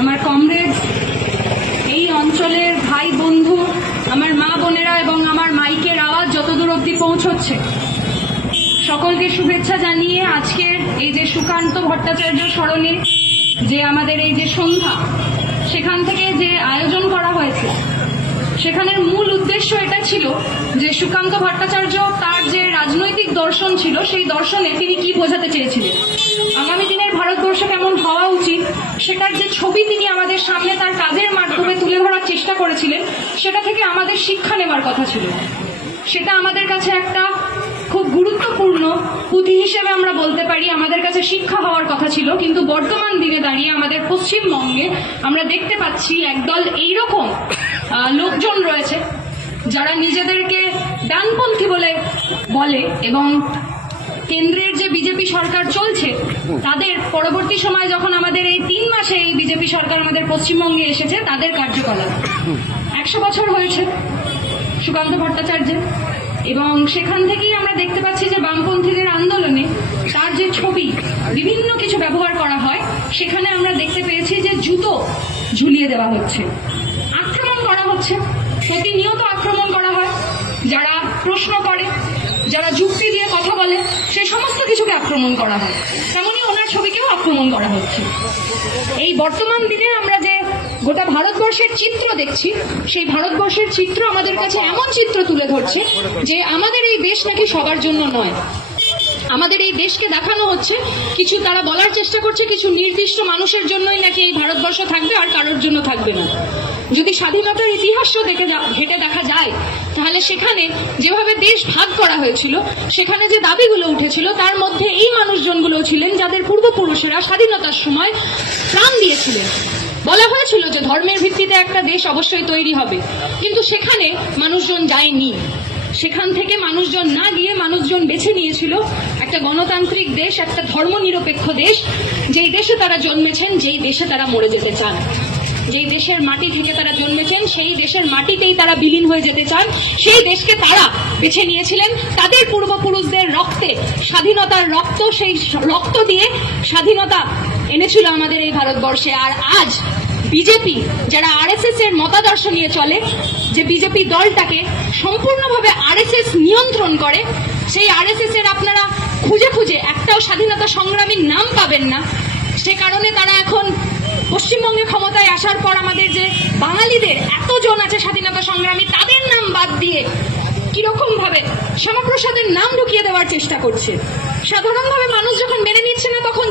আমার কমরেড, এই অঞ্চলের ভাই বন্ধু, আমার মা বোনেরা এবং আমার মাইকের আওয়াজ যতদূর অবধি পৌঁছচ্ছে, সকলকে শুভেচ্ছা জানিয়ে আজকের এই যে সুকান্ত ভট্টাচার্য স্মরণে যে আমাদের এই যে সন্ধ্যা, সেখান থেকে যে আয়োজন করা হয়েছে, সেখানের মূল উদ্দেশ্য এটা ছিল যে সুকান্ত ভট্টাচার্য তার যে রাজনৈতিক দর্শন ছিল, সেই দর্শনে তিনি কি বোঝাতে চেয়েছিলেন, আগামী দিনের ভারতবর্ষ কেমন হওয়া উচিত, সেটার যে ছবি তিনি আমাদের সামনে তার কাজের মাধ্যমে তুলে ধরার চেষ্টা করেছিলেন, সেটা থেকে আমাদের শিক্ষা নেওয়ার কথা ছিল। সেটা আমাদের কাছে একটা খুব গুরুত্বপূর্ণ পুঁথি হিসেবে আমরা বলতে পারি, আমাদের কাছে শিক্ষা হওয়ার কথা ছিল। কিন্তু বর্তমান দিনে দাঁড়িয়ে আমাদের পশ্চিমবঙ্গে আমরা দেখতে পাচ্ছি একদল এইরকম লোকজন রয়েছে যারা নিজেদেরকে ডানপন্থী বলে এবং কেন্দ্রের যে বিজেপি সরকার চলছে, তাদের পরবর্তী সময় যখন আমাদের এই 3 মাসে এই বিজেপি সরকার আমাদের পশ্চিমবঙ্গে এসেছে, তাদের কার্যকলাপ 100 বছর হয়েছে সুকান্ত ভট্টাচার্যের, এবং সেখান থেকেই আমরা দেখতে পাচ্ছি যে বামপন্থীদের আন্দোলনে তার যে ছবি বিভিন্ন কিছু ব্যবহার করা হয়, সেখানে আমরা দেখতে পেয়েছি যে জুতো ঝুলিয়ে দেওয়া হচ্ছে, আক্রমণ করা হচ্ছে, প্রতিনিয়ত আক্রমণ করা হয়, যারা প্রশ্ন করে, যারা যুক্তি দিয়ে কথা বলে, সেই সমস্ত কিছুকে আক্রমণ করা হয়। তেমনি ওনার ছবিকেও আক্রমণ করা হচ্ছে। এই বর্তমান দিনে আমরা যে গোটা ভারতবর্ষের চিত্র দেখছি, সেই ভারতবর্ষের চিত্র আমাদের কাছে এমন চিত্র তুলে ধরছে যে আমাদের এই দেশ নাকি সবার জন্য নয়। আমাদের এই দেশকে দেখানো হচ্ছে কিছু, তারা বলার চেষ্টা করছে কিছু নির্দিষ্ট মানুষের জন্যই নাকি এই ভারতবর্ষ থাকবে, আর কারোর জন্য থাকবে না। যদি স্বাধীনতার ইতিহাসও ঘেঁটে দেখা যায়, তাহলে সেখানে যেভাবে দেশ ভাগ করা হয়েছিল, সেখানে যে দাবিগুলো উঠেছিল, তার মধ্যে এই মানুষজনগুলো ছিলেন যাদের পূর্বপুরুষেরা স্বাধীনতার সময় প্রাণ দিয়েছিলেন। বলা হয়েছিল যে ধর্মের ভিত্তিতে একটা দেশ অবশ্যই তৈরি হবে, কিন্তু সেখানে মানুষজন যায়নি। সেখান থেকে মানুষজন না গিয়ে মানুষজন বেছে নিয়েছিল একটা গণতান্ত্রিক দেশ, একটা ধর্মনিরপেক্ষ দেশ, যেই দেশে তারা জন্মেছেন, যেই দেশে তারা মরে যেতে চান, যেই দেশের মাটি থেকে তারা জন্মেছেন, সেই দেশের মাটিতেই তারা বিলীন হয়ে যেতে চান। সেই দেশকে তারা বেছে নিয়েছিলেন। তাদের পূর্বপুরুষদের রক্তে স্বাধীনতার রক্ত, সেই রক্ত দিয়ে স্বাধীনতা এনেছিল আমাদের এই ভারতবর্ষে। আর আজ বিজেপি, যারা আরএসএস এর মতাদর্শ নিয়ে চলে, যে বিজেপি দলটাকে সম্পূর্ণভাবে আরএসএস নিয়ন্ত্রণ করে, সেই আরএসএস এর আপনারা খুঁজে খুঁজে একটাও স্বাধীনতা সংগ্রামীর নাম পাবেন না। সে কারণে তারা এখন পশ্চিমবঙ্গে ক্ষমতায় আসার পর আমাদের যে বাঙালিদের এতজন আছে স্বাধীনতা সংগ্রামী, তাদের নাম বাদ দিয়ে কিরকম ভাবে শ্যামাপ্রসাদের নাম ঢুকিয়ে দেওয়ার চেষ্টা করছে। সাধারণভাবে মানুষ যখন মেনে নিচ্ছে না, তখন